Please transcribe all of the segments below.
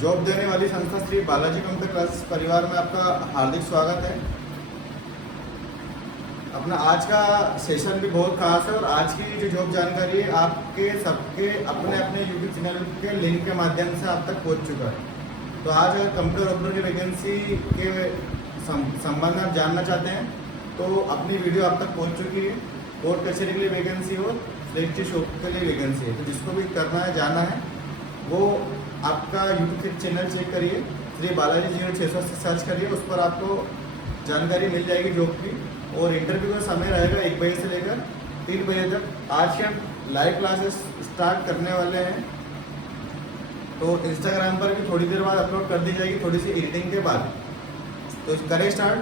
Job देने वाली संस्था श्री बालाजी कंप्यूटर क्लासेस परिवार में आपका हार्दिक स्वागत है। अपना आज का सेशन भी बहुत खास है और आज की जो जॉब जानकारी है आपके सबके अपने अपने यूट्यूब चैनल के लिंक के माध्यम से आप तक पहुंच चुका है। तो आज अगर कंप्यूटर ऑपरेटर की वैकेंसी के संबंध में आप जानना चाहते हैं तो अपनी वीडियो आप तक पहुँच चुकी है। कोर्ट कचहरी के लिए वैकेंसी हो, इलेक्ट्रिक शॉप के लिए वैकेंसी है, तो जिसको भी करना है जाना है वो आपका यूट्यूब चैनल चेक करिए, श्री बालाजी 0600 से सर्च करिए, उस पर आपको जानकारी मिल जाएगी जॉब की। और इंटरव्यू का समय रहेगा 1 बजे से लेकर 3 बजे तक। आज से हम लाइव क्लासेस स्टार्ट करने वाले हैं, तो इंस्टाग्राम पर भी थोड़ी देर बाद अपलोड कर दी जाएगी, थोड़ी सी एडिटिंग के बाद। तो करें स्टार्ट।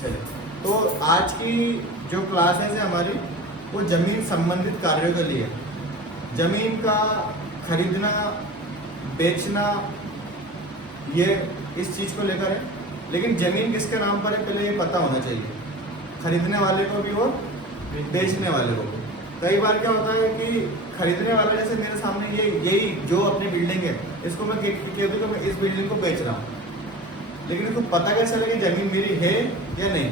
चलिए, तो आज की जो क्लासेस है हमारी वो ज़मीन संबंधित कार्यों के लिए, ज़मीन का खरीदना बेचना, ये इस चीज़ को लेकर है। लेकिन ज़मीन किसके नाम पर है पहले ये पता होना चाहिए, खरीदने वाले को भी और बेचने वाले को भी। कई बार क्या होता है कि खरीदने वाला, जैसे मेरे सामने यही जो अपनी बिल्डिंग है, इसको मैं कह दूँ कि मैं इस बिल्डिंग को बेच रहा हूँ, लेकिन इसको पता कैसे चलेगा कि ज़मीन मेरी है या नहीं।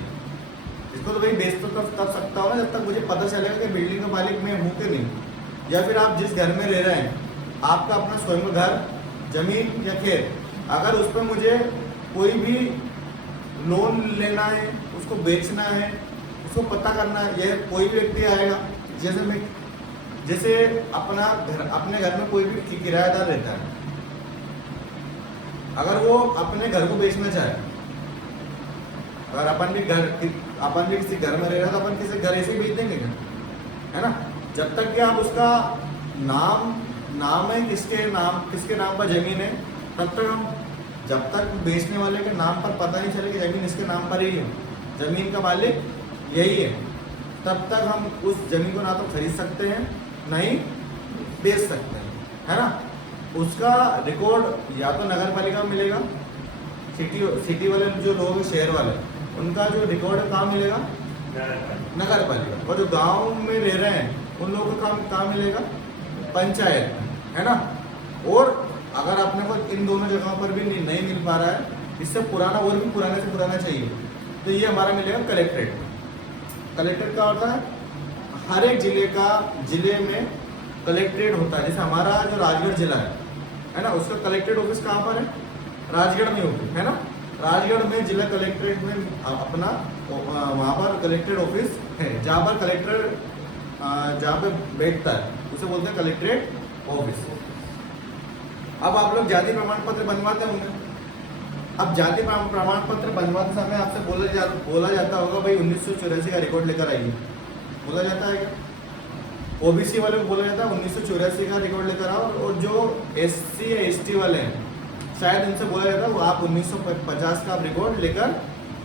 इसको तो भाई बेच तो तब सकता हो ना जब तक मुझे पता चलेगा कि बिल्डिंग का मालिक मैं हूँ कि नहीं। या फिर आप जिस घर में रह रहे हैं, आपका अपना स्वयं का घर, जमीन या खेत, अगर उस पर मुझे कोई भी लोन लेना है, उसको बेचना है, उसको पता करना है। यह कोई भी व्यक्ति आएगा, जैसे अपने घर में कोई भी किराएदार रहता है, अगर वो अपने घर को बेचना चाहे, अगर अपन भी किसी घर में रह रहे हैं तो अपन किसी घर ऐसे ही बेच देंगे क्या, है ना। जब तक कि आप उसका नाम है किसके नाम पर जमीन है, तब तक हम, जब तक बेचने वाले के नाम पर पता नहीं चले कि जमीन इसके नाम पर ही है, जमीन का मालिक यही है, तब तक हम उस जमीन को ना तो खरीद सकते हैं ना ही बेच सकते हैं, है ना। उसका रिकॉर्ड या तो नगर पालिका में मिलेगा, सिटी वाले जो लोग हैं, शहर वाले, उनका जो रिकॉर्ड है कहाँ मिलेगा, नगर पालिका। और जो गांव में रह रहे हैं उन लोगों का काम कहाँ मिलेगा, पंचायत में, है ना। और अगर अपने को इन दोनों जगहों पर भी नहीं मिल पा रहा है, इससे पुराना और भी पुराने से पुराना चाहिए, तो ये हमारा मिलेगा कलेक्ट्रेट। कलेक्ट्रेट का होता है हर एक जिले में कलेक्ट्रेट होता है। जैसे हमारा जो राजगढ़ जिला है ना, उसका कलेक्ट्रेट ऑफिस कहाँ पर है, राजगढ़ में होती है ना। राजगढ़ में जिला कलेक्ट्रेट में अपना वहाँ पर कलेक्ट्रेट ऑफिस है, जहाँ पर कलेक्टर जहाँ पे बैठता है उसे बोलते हैं कलेक्ट्रेट ऑफिस। अब आप लोग जाति प्रमाण पत्र बनवाते होंगे। अब जाति प्रमाण पत्र बनवाते समय आपसे बोला जाता होगा भाई 1984 का रिकॉर्ड लेकर आइए, बोला जाता है क्या। ओबीसी वाले को बोला जाता है 1984 का रिकॉर्ड लेकर आओ, और जो SC या ST वाले हैं शायद उनसे बोला जाता है वो आप 1950 का रिकॉर्ड लेकर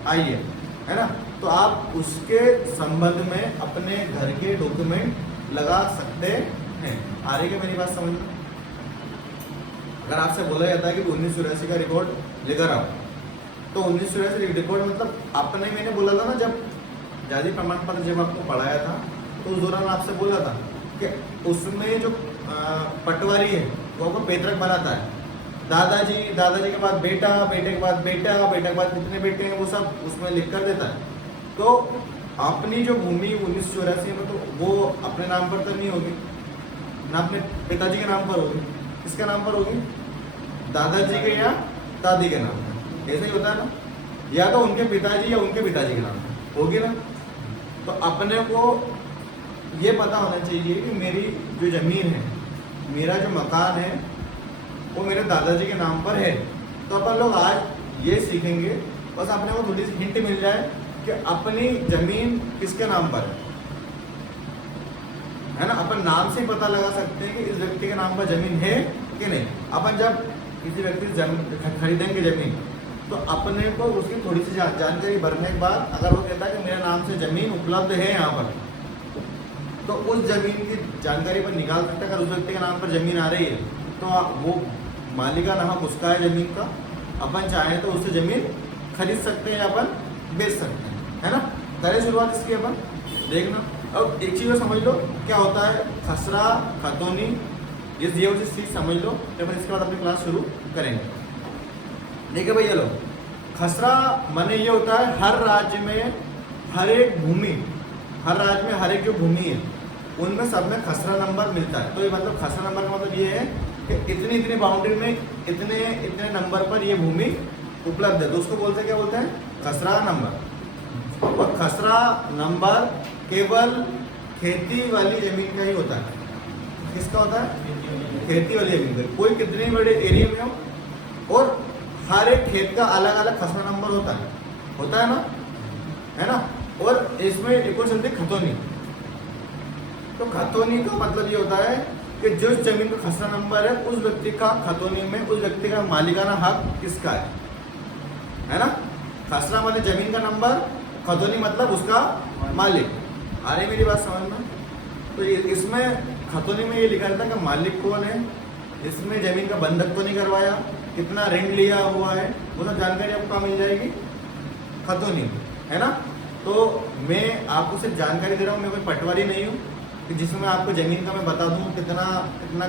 आइए, है ना। तो आप उसके संबंध में अपने घर के डॉक्यूमेंट लगा सकते हैं। आ रही है मेरी बात समझ में। अगर आपसे बोला जाता है कि 1984 का रिकॉर्ड लेकर आओ, तो 1984 रिकॉर्ड मतलब आपने, मैंने बोला था ना जब जाति प्रमाण पत्र जब आपको पढ़ाया था, तो उस दौरान आपसे बोला था कि उसमें जो पटवारी है वो आपको पैतृक बनाता है। दादाजी के बाद बेटा, बेटे के बाद बेटा, बेटा के बाद कितने बेटे हैं वो सब उसमें लिख कर देता है। तो अपनी जो भूमि 1984 में, तो वो अपने नाम पर तो नहीं होगी ना, अपने पिताजी के नाम पर होगी। किसके नाम पर होगी, दादाजी के या दादी के नाम पर। ऐसा ही होता है ना, या तो उनके पिताजी या उनके पिताजी के नाम पर होगी ना। तो अपने को ये पता होना चाहिए कि मेरी जो ज़मीन है, मेरा जो मकान है, वो मेरे दादाजी के नाम पर है। तो अपन लोग आज ये सीखेंगे, बस अपने को थोड़ी सी हिंट मिल जाए कि अपनी ज़मीन किसके नाम पर है ना। अपन नाम से पता लगा सकते हैं कि इस व्यक्ति के नाम पर ज़मीन है कि नहीं। अपन जब किसी व्यक्ति से खरीदेंगे ज़मीन, तो अपने को उसकी थोड़ी सी जानकारी भरने के बाद अगर वो कहता है कि मेरे नाम से ज़मीन उपलब्ध है यहाँ पर, तो उस ज़मीन की जानकारी पर निकाल सकते हैं। अगर उस व्यक्ति के नाम पर ज़मीन आ रही है तो वो मालिका नाम उसका है ज़मीन का, अपन चाहें तो उससे ज़मीन खरीद सकते हैं या अपन बेच सकते हैं, है ना। करें शुरुआत इसकी अपन, देखना। अब एक चीज़ समझ लो क्या होता है, खसरा, खतौनी ये उसे चीज समझ लो, तो फिर इसके बाद अपनी क्लास शुरू करेंगे। देखिए भैया लोग, खसरा माने ये होता है हर राज्य में हर एक भूमि, हर राज्य में हर एक जो भूमि है उनमें सब में खसरा नंबर मिलता है। तो ये मतलब खसरा नंबर का मतलब ये है कि इतनी इतनी बाउंड्री में इतने इतने नंबर पर ये भूमि उपलब्ध है, तो उसको बोलते हैं, क्या बोलते हैं, खसरा नंबर। और खसरा नंबर केवल खेती वाली जमीन का ही होता है। किसका होता है? खेती वाली जमीन का। कोई कितने बड़े एरिया में हो और हर एक खेत का अलग अलग खसरा नंबर होता है ना, है ना। और इसमें एक और चलती है खतौनी। तो खतौनी का मतलब ये होता है कि जो जमीन का खसरा नंबर है उस व्यक्ति का खतौनी में उस व्यक्ति का मालिकाना हक किसका है ना। खसरा माने जमीन का नंबर, खतौनी मतलब उसका मालिक। आ रही मेरी बात समझ में? तो इसमें खतौनी में ये लिखा रहता है कि मालिक कौन है, इसमें जमीन का बंधक तो नहीं करवाया, कितना ऋण लिया हुआ है, वो सब जानकारी आपको कहाँ मिल जाएगी? खतौनी, है ना। तो मैं आपको सिर्फ जानकारी दे रहा हूँ, मैं कोई पटवारी नहीं हूँ कि जिसमें आपको ज़मीन का मैं बता दूँ कितना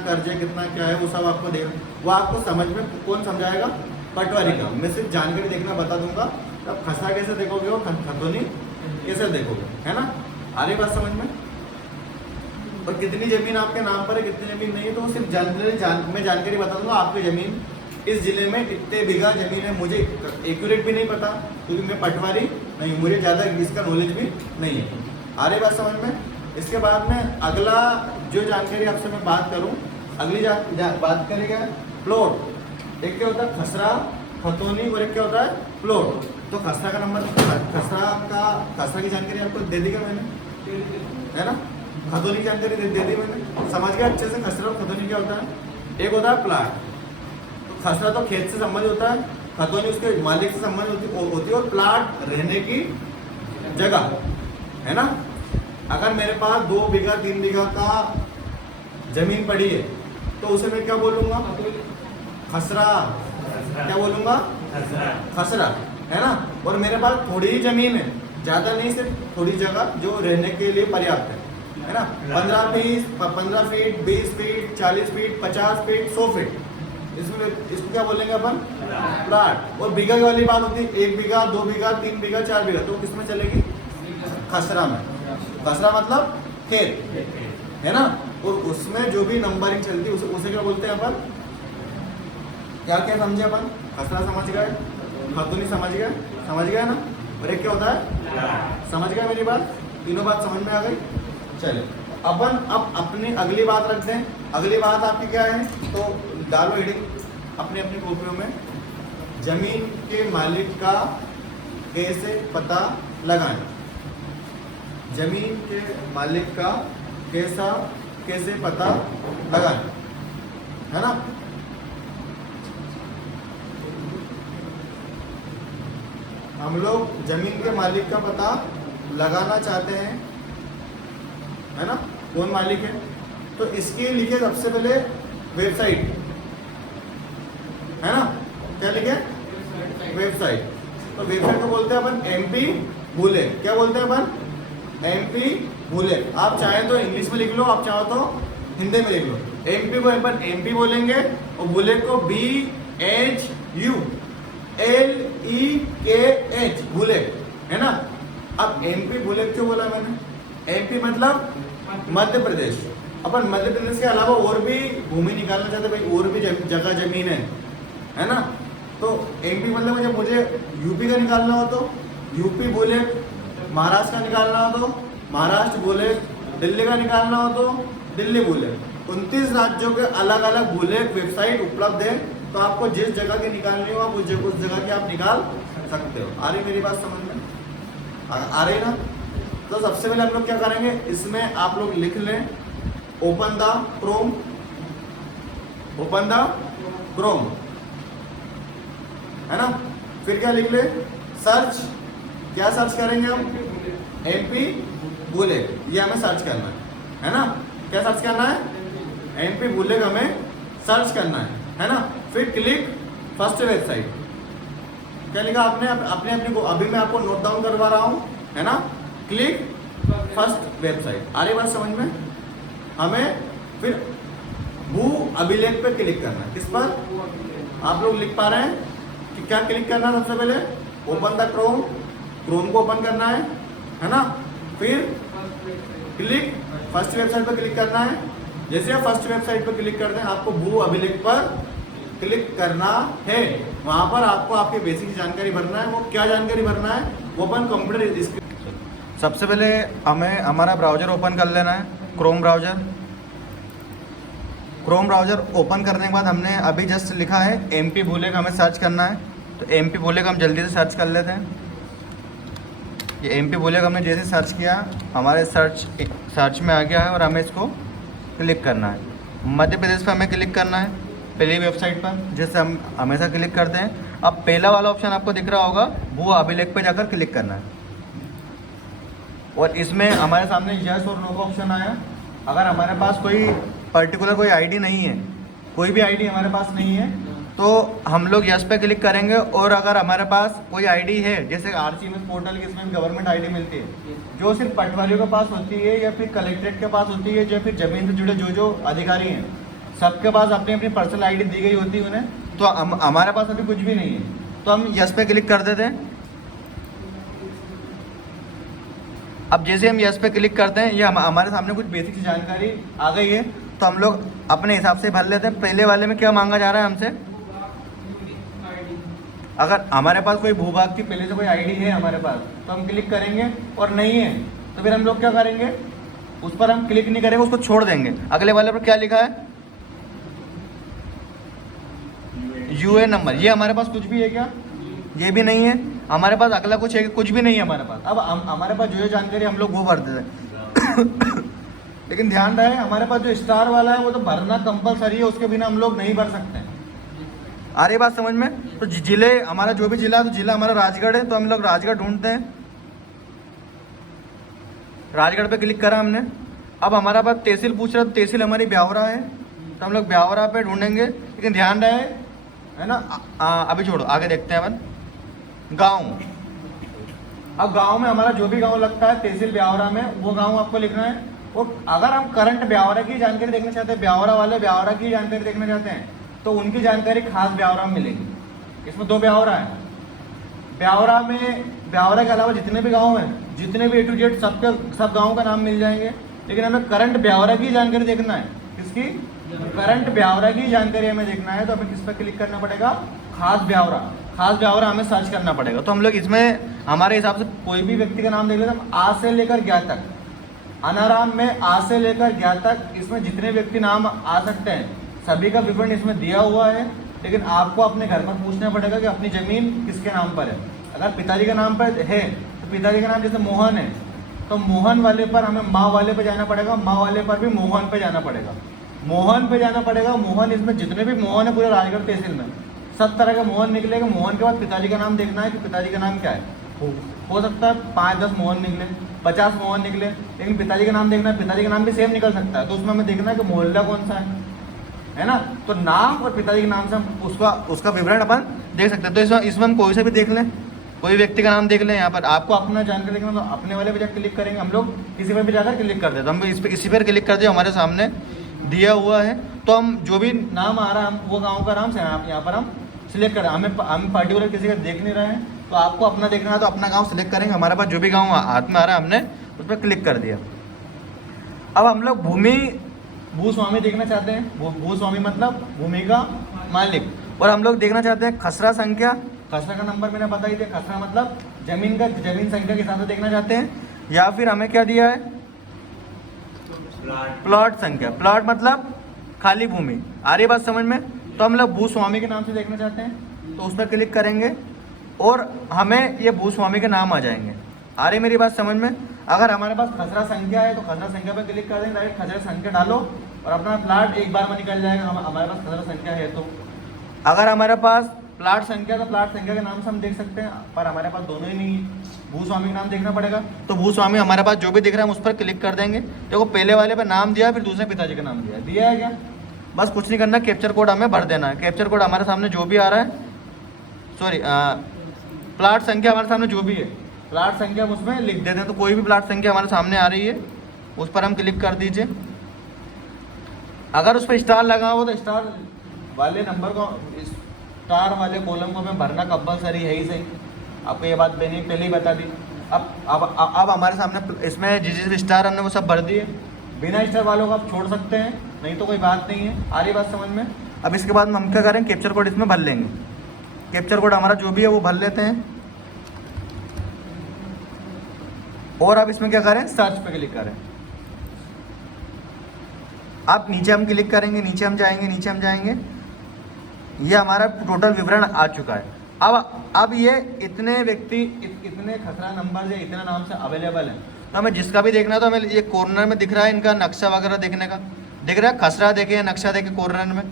कर्ज है, कितना क्या है, वो सब आपको दे, वो आपको समझ में कौन समझाएगा? पटवारी का। मैं सिर्फ जानकारी देखना बता दूंगा, तब खसरा कैसे देखोगे और खतौनी कैसे देखोगे, है ना। आ रही बात समझ में? और कितनी ज़मीन आपके नाम पर है, कितनी ज़मीन नहीं है, तो सिर्फ मैं जानकारी बता दूंगा। आपकी ज़मीन इस जिले में इतने बीघा जमीन है, मुझे एक्यूरेट भी नहीं पता क्योंकि मैं पटवारी नहीं, मुझे ज़्यादा इसका नॉलेज भी नहीं है। आ रही बात समझ में? इसके बाद में अगला जो जानकारी आपसे मैं बात करूं, अगली बात करेगा प्लॉट। एक क्या होता है? खसरा, खतौनी, और एक क्या होता है? प्लॉट। तो खसरा का नंबर, खसरा की जानकारी आपको दे दी क्या मैंने, है ना। खतौनी की जानकारी दे दी मैंने, समझ गया अच्छे से खसरा और खतौनी क्या होता है। एक होता है प्लाट। खसरा तो खेत से संबंधित होता है, खतौनी उसके मालिक से संबंधित होती है, और प्लाट रहने की जगह, है ना। अगर मेरे पास 2 बीघा 3 बीघा का जमीन पड़ी है तो उसे मैं क्या बोलूंगा? खसरा। क्या बोलूंगा? खसरा, है ना। और मेरे पास थोड़ी ही जमीन है, ज्यादा नहीं, सिर्फ थोड़ी जगह जो रहने के लिए पर्याप्त है ना। 15 feet, 20 feet, 40 feet, 50 feet, 100 feet, इसको क्या बोलेंगे अपन? प्लाट। और बीघा वाली बात होती है 1 बीघा, 2 बीघा, 3 बीघा, 4 बीघा, तो किसमें चलेगी? खसरा में। खसरा मतलब खेत, है ना। और उसमें जो भी नंबरिंग चलती है उसे क्या बोलते हैं अपन? क्या क्या समझे अपन? खसरा समझ गए, खतौनी समझ गए ना। और एक क्या होता है? समझ गए मेरी बात? तीनों बात समझ में आ गई? चलिए अपन अब अपनी अगली बात रखते हैं। अगली बात आपकी क्या है? तो डालो हेडिंग अपनी अपनी कॉपियों में, जमीन के मालिक का कैसे पता लगाएं। जमीन के मालिक का कैसे पता लगाएं, है ना। हम लोग जमीन के मालिक का पता लगाना चाहते हैं, है ना। कौन मालिक है? तो इसके लिखे सबसे पहले वेबसाइट, है ना। क्या लिखे? वेबसाइट। तो वेबसाइट को बोलते हैं अपन MP बुलेट। क्या बोलते हैं अपन? MP bullet. आप चाहें तो इंग्लिश में लिख लो, आप चाहो तो हिंदी में लिख लो। MP को अपन MP बोलेंगे और बुलेट को BHULEKH बुलेट, है ना। अब MP बुलेट क्यों बोला मैंने? MP मतलब मध्य प्रदेश। अपन मध्य प्रदेश के अलावा और भी भूमि निकालना चाहते हैं भाई, और भी जगह जमीन है ना। तो MP मतलब जब मुझे यूपी का निकालना हो तो यूपी बुलेट, महाराष्ट्र का निकालना हो तो महाराष्ट्र बुलेट, दिल्ली का निकालना हो तो दिल्ली बुलेट। 29 राज्यों के अलग अलग बुलेट वेबसाइट उपलब्ध है, तो आपको जिस जगह की निकालनी हो आप उस जगह की आप निकाल सकते हो। आ रही मेरी बात समझ में? आ रही ना। तो सबसे पहले हम लोग क्या करेंगे, इसमें आप लोग लिख लें ओपन द क्रोम, है ना। फिर क्या लिख ले? सर्च। क्या सर्च करेंगे हम? MP बुलेट, ये हमें सर्च करना है ना। क्या सर्च करना है? MP बुलेट हमें सर्च करना है ना। फिर क्लिक फर्स्ट वेबसाइट। क्या लिखा आपने? अपने को अभी मैं आपको नोट डाउन करवा रहा हूँ, है ना। Click first website. आ रही बात समझ में? हमें फिर भू अभिलेख पे क्लिक करना है। किस पर? आप लोग लिख पा रहे हैं कि क्या क्लिक करना है? सबसे पहले ओपन द क्रोम, क्रोम को ओपन करना है ना। फिर क्लिक फर्स्ट वेबसाइट पर क्लिक करना है। जैसे आप फर्स्ट वेबसाइट पर क्लिक करते हैं आपको भू अभिलेख पर क्लिक करना है। वहां पर आपको आपकी बेसिक जानकारी भरना है। वो क्या जानकारी भरना है? वो अपन कंप्यूटर। सबसे पहले हमें हमारा ब्राउज़र ओपन कर लेना है, Chrome browser. Chrome browser open करने के बाद हमने अभी जस्ट लिखा है MP भूलेगा, हमें सर्च करना है। तो MP भूलेगा हम जल्दी से सर्च कर लेते हैं। ये MP भूलेगा हमने जैसे सर्च किया हमारे सर्च में आ गया है और हमें इसको क्लिक करना है। मध्य प्रदेश पर हमें क्लिक करना है, पहली वेबसाइट पर जैसे हम हमेशा क्लिक करते हैं। अब पहला वाला ऑप्शन आपको दिख रहा होगा, भू अभिलेख पर जाकर क्लिक करना है। और इसमें हमारे सामने यस और नो का ऑप्शन आया। अगर हमारे पास कोई पर्टिकुलर कोई आईडी नहीं है, कोई भी आईडी हमारे पास नहीं है, तो हम लोग यस पे क्लिक करेंगे। और अगर हमारे पास कोई आईडी है, जैसे RCMS पोर्टल की इसमें गवर्नमेंट आईडी मिलती है जो सिर्फ पटवारियों के पास होती है या फिर कलेक्ट्रेट के पास होती है, या फिर ज़मीन से जुड़े जो अधिकारी हैं सबके पास अपनी अपनी पर्सनल आईडी दी गई होती है उन्हें। तो हमारे पास अभी कुछ भी नहीं है, तो हम यस पे क्लिक कर देते हैं। अब जैसे हम यस पे क्लिक करते हैं, ये हमारे सामने कुछ बेसिक जानकारी आ गई है, तो हम लोग अपने हिसाब से भर लेते हैं। पहले वाले में क्या मांगा जा रहा है हमसे? अगर हमारे पास कोई भूभाग की पहले से कोई आईडी है हमारे पास तो हम क्लिक करेंगे, और नहीं है तो फिर हम लोग क्या करेंगे? उस पर हम क्लिक नहीं करेंगे, उसको छोड़ देंगे। अगले वाले पर क्या लिखा है? UN number. ये हमारे पास कुछ भी है क्या? ये भी नहीं है हमारे पास। अगला कुछ है? कुछ भी नहीं है हमारे पास। अब हमारे पास जो जानकारी हम लोग वो भर देते हैं। लेकिन ध्यान रहे हमारे पास जो स्टार वाला है वो तो भरना कंपलसरी है, उसके बिना हम लोग नहीं भर सकते। आ रही बात समझ में? तो जिले, हमारा जो भी जिला है, तो जिला हमारा राजगढ़ है, तो हम लोग राजगढ़ ढूंढते हैं। राजगढ़ पे क्लिक करा हमने। अब हमारा पास तहसील पूछ रहा है, तो तहसील हमारी ब्यावरा है, तो हम लोग ब्यावरा पे ढूंढेंगे। लेकिन ध्यान रहे, है ना, अभी छोड़ो, आगे देखते हैं अपन। गांव, अब गांव में हमारा जो भी गांव लगता है तहसील ब्यावरा में, वो गांव आपको लिखना है। वो अगर हम करंट ब्यावरा की जानकारी देखना चाहते हैं, ब्यावरा वाले ब्यावरा की जानकारी देखना चाहते हैं, तो उनकी जानकारी खास ब्यावरा में मिलेगी। इसमें 2 ब्यावरा है। ब्यावरा में, ब्यावरा के अलावा जितने भी गाँव हैं, जितने भी A to Z सब गाँव का नाम मिल जाएंगे। लेकिन हमें करंट ब्यावरा की जानकारी देखना है। किसकी? करंट ब्यावरा की जानकारी हमें देखना है, तो हमें किस पर क्लिक करना पड़ेगा? खास ब्यावरा। खास ब्यावरा हमें सर्च करना पड़ेगा। तो हम लोग इसमें हमारे हिसाब से कोई भी व्यक्ति का नाम देख लेते हैं। आ से लेकर 11 तक, अनाराम में आ से लेकर 11 तक इसमें जितने व्यक्ति नाम आ सकते हैं सभी का विवरण इसमें दिया हुआ है। लेकिन आपको अपने घर पर पूछना पड़ेगा कि अपनी ज़मीन किसके नाम पर है। अगर पिताजी के नाम पर है तो पिताजी का नाम जैसे मोहन है, तो मोहन वाले पर हमें माँ वाले पे जाना पड़ेगा, माँ वाले पर भी मोहन पे जाना पड़ेगा, मोहन पे जाना पड़ेगा। मोहन, इसमें जितने भी मोहन है पूरे राजगढ़ तहसील में सब तरह के मोहन निकलेगा। मोहन के बाद पिताजी का नाम देखना है कि पिताजी का नाम क्या है। हो सकता है 5-10 मोहन निकले, 50 मोहन निकले, लेकिन पिताजी का नाम देखना है। पिताजी का नाम भी सेम निकल सकता है, तो उसमें हमें देखना है कि मोहल्ला कौन सा है ना। तो नाम और पिताजी के नाम से हम उसका विवरण अपन देख सकते हैं। तो इसमें हम कोई से भी देख लें, कोई व्यक्ति का नाम देख लें। यहाँ पर आपको अपना जानकारी देखना, तो अपने वाले पे जाकर क्लिक करेंगे। हम लोग किसी पर भी जाकर क्लिक कर देते, हम इसी पर क्लिक कर दिए, हमारे सामने दिया हुआ है। तो हम जो भी नाम आ रहा है, हम वो गाँव का नाम से यहाँ पर हम सिलेक्ट करें। हम पर्टिकुलर किसी का देख नहीं रहे हैं, तो आपको अपना देखना है तो अपना गांव सेलेक्ट करेंगे। हमारे पास जो भी गांव हाथ में आ रहा है हमने उस पर क्लिक कर दिया। अब हम लोग भूस्वामी देखना चाहते हैं। भूस्वामी मतलब भूमि का मालिक। और हम लोग देखना चाहते हैं खसरा संख्या, खसरा का नंबर मैंने बता ही दिया। खसरा मतलब जमीन संख्या के हिसाब से देखना चाहते हैं। या फिर हमें क्या दिया है? प्लॉट संख्या। प्लॉट मतलब खाली भूमि। आ रही बात समझ में? तो हम लोग भूस्वामी के नाम से देखना चाहते हैं, तो उस पर क्लिक करेंगे और हमें ये भूस्वामी के नाम आ जाएंगे। आ रही मेरी बात समझ में? अगर हमारे पास खसरा संख्या है तो खसरा संख्या पर क्लिक कर दें, डायरेक्ट खसरा संख्या डालो और अपना प्लाट एक बार में निकल जाएगा। हमारे पास खसरा संख्या है तो। अगर हमारे पास प्लाट संख्या, तो प्लाट संख्या के नाम से हम देख सकते हैं, पर हमारे पास दोनों ही नहीं है। भूस्वामी का नाम देखना पड़ेगा, तो भूस्वामी हमारे पास जो भी दिख रहा है हम उस पर क्लिक कर देंगे। देखो पहले वाले पर नाम दिया, फिर दूसरे पिताजी का नाम दिया है क्या? बस कुछ नहीं करना, कैप्चर कोड हमें भर देना है। कैप्चर कोड हमारे सामने जो भी आ रहा है, सॉरी प्लाट संख्या हमारे सामने जो भी है, प्लाट संख्या हम उसमें लिख देते हैं। तो कोई भी प्लाट संख्या हमारे सामने आ रही है उस पर हम क्लिक कर दीजिए। अगर उस पर स्टार लगा हो तो स्टार वाले नंबर को, स्टार वाले कॉलम को हमें भरना कंपलसरी है ही सही। आपको ये बात मैंने पहले ही बता दी। अब हमारे सामने इसमें जिस स्टार हमने वो सब भर दिए, बिना स्टार वालों को आप छोड़ सकते हैं, नहीं तो कोई बात नहीं है। आ रही बात समझ में? अब इसके बाद हम क्या करें, कैप्चर कोड इसमें भर लेंगे। कैप्चर कोड हमारा जो भी है वो भर लेते हैं और अब इसमें क्या करें, सर्च पे क्लिक करें। अब नीचे हम क्लिक करेंगे, नीचे हम जाएंगे, ये हमारा टोटल विवरण आ चुका है। अब ये इतने व्यक्ति इतने खसरा नंबर या इतने नाम से अवेलेबल है, तो हमें जिसका भी देखना है तो हमें ये कॉर्नर में दिख रहा है इनका नक्शा वगैरह देखने का, दिख रहा है, खसरा देखे, नक्शा देखे कॉर्नर में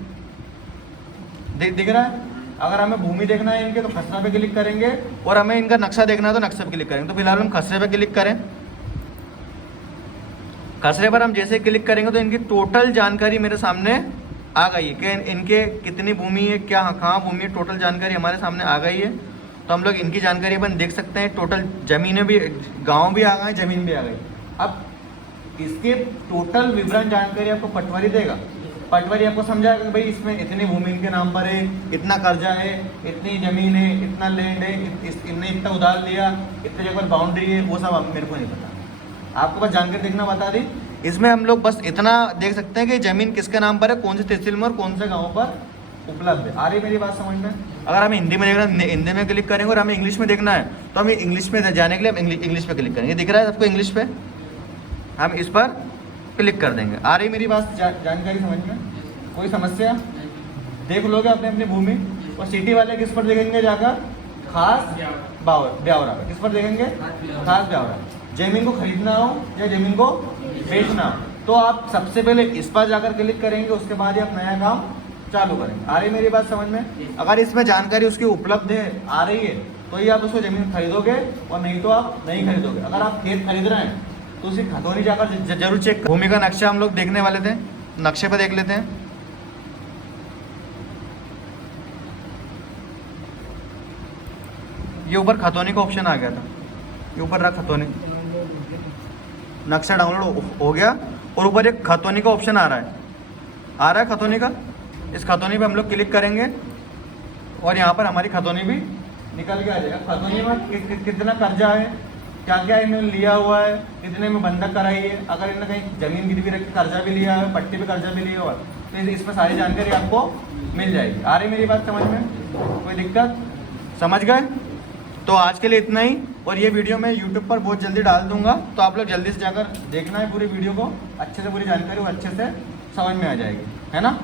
दिख रहा है। अगर हमें भूमि देखना है इनके तो खसरा पे क्लिक करेंगे, और हमें इनका नक्शा देखना है तो नक्शे पे क्लिक करेंगे। तो फिलहाल हम खसरे पे क्लिक करें। खसरे पर हम जैसे क्लिक करेंगे तो इनकी टोटल जानकारी मेरे सामने आ गई है कि इनके कितनी भूमि है, क्या कहाँ भूमि है, टोटल जानकारी हमारे सामने आ गई है। तो हम लोग इनकी जानकारी अपन देख सकते हैं। टोटल ज़मीनें भी, गांव भी आ गए, ज़मीन भी आ गई। अब इसके टोटल विवरण जानकारी आपको पटवारी देगा। पटवारी आपको समझाएगा कि भाई इसमें इतनी भूमि इनके नाम पर है, इतना कर्जा है, इतनी ज़मीन है, इतना लैंड है, इनने इतना उधार लिया, इतने जगह पर बाउंड्री है, वो सब मेरे को नहीं पता। आपको बस जानकारी देखना बता दी। इसमें हम लोग बस इतना देख सकते हैं कि ज़मीन किसके नाम पर है, कौन से तहसील में और कौन से गाँव पर उपलब्ध है। आ रही मेरी बात समझ में? अगर हमें हिंदी में देखना है, हिंदी में क्लिक करेंगे, और हमें इंग्लिश में देखना है तो हमें इंग्लिश में जाने के लिए हम इंग्लिश पे क्लिक करेंगे। दिख रहा है सबको इंग्लिश पे, हम इस पर क्लिक कर देंगे। आ रही मेरी बात जानकारी समझ में? कोई समस्या? देख लोगे अपने अपनी भूमि। और सिटी वाले किस पर देखेंगे जाकर? खास ब्यौरा। किस पर देखेंगे? खास ब्यौरा। जमीन को खरीदना हो या जमीन को बेचना हो तो आप सबसे पहले इस पर जाकर क्लिक करेंगे, उसके बाद ही आप नया काम चालू करेंगे। आ रही मेरी बात समझ में? अगर इसमें जानकारी उसकी उपलब्ध है, आ रही है, तो ही आप उसको ज़मीन खरीदोगे, और नहीं तो आप नहीं खरीदोगे। अगर आप खेत खरीद रहे हैं तो उसी खतौनी जाकर जरूर चेक। भूमि का नक्शा हम लोग देखने वाले थे, नक्शे पर देख लेते हैं। ये ऊपर खतौनी का ऑप्शन आ गया था, ये ऊपर रहा खतौनी, नक्शा डाउनलोड हो गया, और ऊपर एक खतौनी का ऑप्शन आ रहा है खतौनी का। इस खतौनी पे हम लोग क्लिक करेंगे और यहाँ पर हमारी खतौनी भी निकल के आ जाएगा। खतौनी में कितना कर्जा है, क्या क्या इन्होंने लिया हुआ है, कितने में बंधक कराई है, अगर इन्होंने कहीं ज़मीन गिरवी रख के कर्जा भी लिया है, पट्टी पे कर्जा भी लिया हुआ है, तो इसमें सारी जानकारी आपको मिल जाएगी। आ रही मेरी बात समझ में? कोई दिक्कत? समझ गए? तो आज के लिए इतना ही, और ये वीडियो मैं YouTube पर बहुत जल्दी डाल दूंगा, तो आप लोग जल्दी से जाकर देखना है पूरी वीडियो को, अच्छे से पूरी जानकारी और अच्छे से समझ में आ जाएगी, है ना।